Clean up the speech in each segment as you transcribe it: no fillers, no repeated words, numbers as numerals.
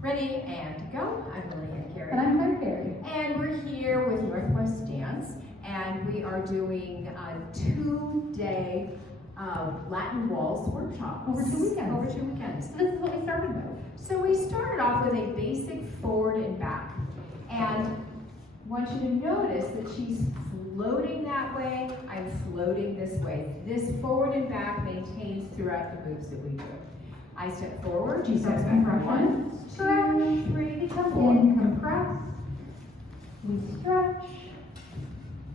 Ready and go. I'm Lily and Carrie. And I'm Claire Carey. And we're here with Northwest Dance, and we are doing a 2-day Latin Waltz workshop. Over 2 weekends. Over 2 weekends. This is what we started with. So we started off with a basic forward and back. And I want you to notice that she's floating that way, I'm floating this way. This forward and back maintains throughout the moves that we do. I step forward, she steps back for 1, 2, 3, We come 4. in, compress, we stretch,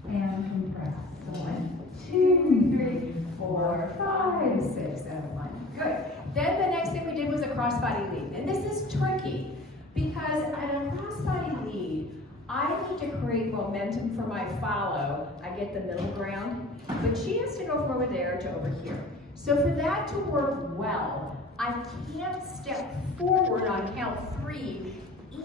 and compress. So 1, 2, 3, 4, 5, 6, 7, 1. Good. Then the next thing we did was a crossbody lead. And this is tricky because at a crossbody lead, I need to create momentum for my follow. I get the middle ground, but she has to go from over there to over here. So for that to work well, I can't step forward on count 3,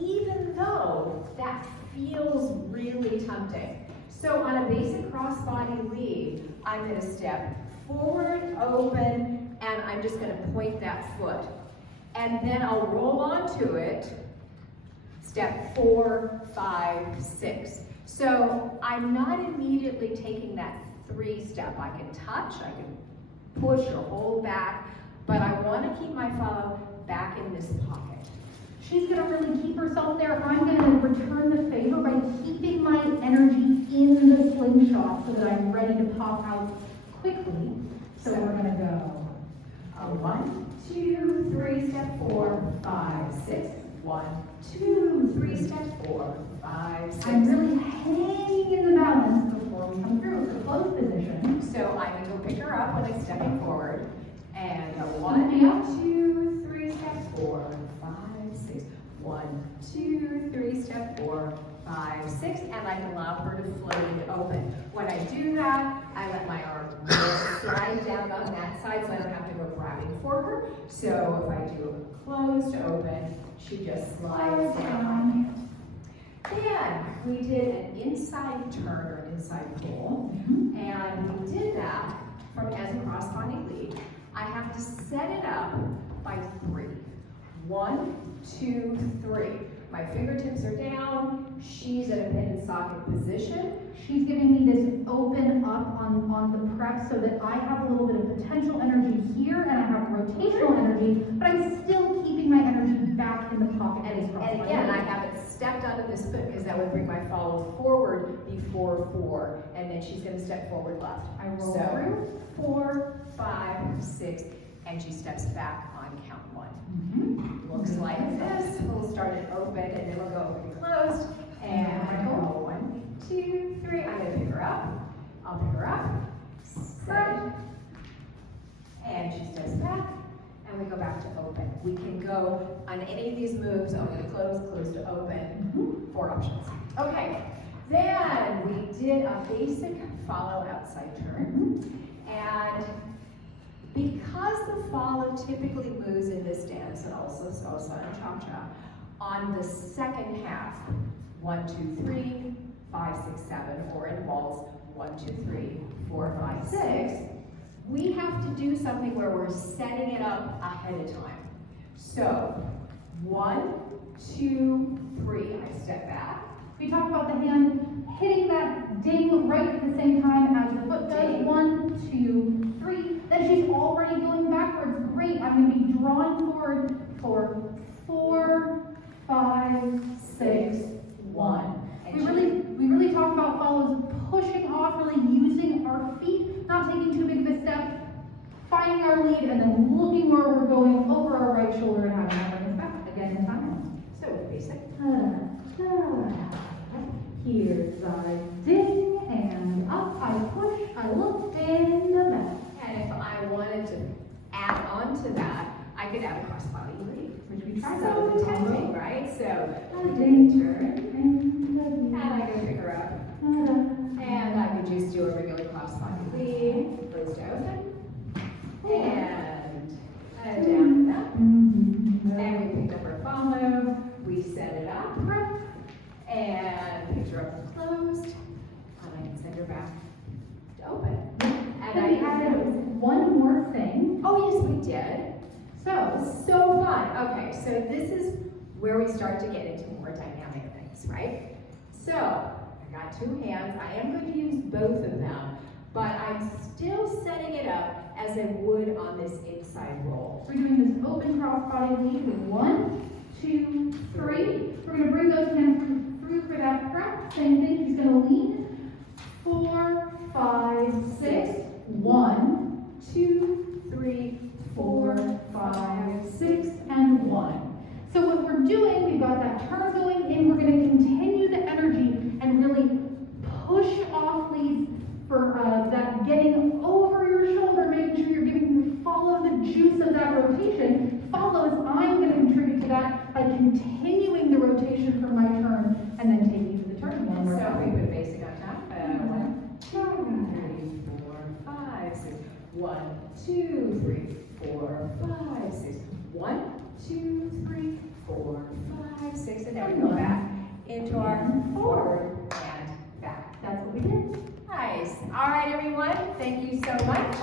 even though that feels really tempting. So on a basic crossbody lead, I'm going to step forward, open, and I'm just going to point that foot. And then I'll roll onto it, step 4, 5, 6. So I'm not immediately taking that 3 step. I can touch, I can push or hold back, but I want to keep my follow back in this pocket. She's going to really keep herself there. I'm going to return the favor by keeping my energy in the slingshot so that I'm ready to pop out quickly. So we're going to go 1, 2, 3, step 4, 5, 6. 1, 2, 3, step 4, 5, 6. I'm really hanging in the balance before we come through. It's a closed position. So I'm going to go pick her up when I'm stepping forward. And 1, 2, 3, step 4, 5, 6. 1, 2, 3, step 4, 5, 6. And I can allow her to float and open. When I do that, I let my arm slide down on that side so I don't have to go grabbing for her. So if I do a closed open, she just slides down. Then we did an inside turn or inside pull, and we did that from as a crossbody lead. I have to set it up by 3. 1, 2, 3. My fingertips are down. She's in a pin and socket position. She's giving me this open up on the press so that I have a little bit of potential energy here and I have rotational energy, but I'm still keeping my energy back in the pocket. And again, I haven't stepped onto this foot because that would bring my follow forward before 4, and then she's going to step forward left. I roll so through. 4, 5, 6, and she steps back on count 1. Looks like this. We'll start it open, and then we'll go over to closed. And I go 1, 2, 3. I'm going to pick her up. I'll pick her up. Set it. And she steps back. And we go back to open. We can go on any of these moves, open to close, close to open, 4 options. Okay, then we did a basic follow outside turn. And because the follow typically moves in this dance, and also salsa and cha-cha, on the second half, 1, 2, 3, 5, 6, 7, or in waltz, 1, 2, 3, 4, 5, 6, we have to do something where we're setting it up ahead of time. So, 1, 2, 3, I step back. We talked about the hand hitting that ding right at the same time as the foot does. 1, 2, 3. Then she's already going backwards. Great. I'm going to be drawn forward for 4, 5, 6, 1. We really talk about follows pushing off, really using our feet, not taking too big of a step, finding our lead, and then looking where we're going over our right shoulder and having our bring us back again in time. So basic. Here's our ding and up. I push, I look, and the back. And if I wanted to add on to that, I could add a crossbody lead, Which we tried so out with the tempting, combo. right? So A ding ding turn, and and I can pick her up. And I could just do a regular crossbody lead, close to open, and down and up. And we picked up her follow, we set it up, and picked her up and closed, and I can send her back to open. And I added one more thing. oh yes, we did. So fun. Okay, so this is where we start to get into more dynamic things, right? So, I got two hands. I am going to use both of them, but I'm still setting it up as I would on this inside roll. We're doing this open crossbody lead with 1, 2, 3. We're going to bring those hands through for that prep. Same thing, she's going to lean. 4, 5, 6. 1, 2, 3, 4, 5, 6, and 1. So what we're doing, we've got that turn going in. We're going to continue the energy and really push off leads for that getting over your shoulder, making sure you're giving, follow the juice of that rotation. Follow as I'm going to contribute to that by continuing the rotation from my turn and then taking you to the turn one more So time. we put a basic on top. 1, 2, 3, 4, 5, 6. 1, 2, 3, 4, 5, 6. 1, 2, 3, 4, 5, 6. And then we go back into our forward and back. That's what we did. Nice. All right, everyone. Thank you so much.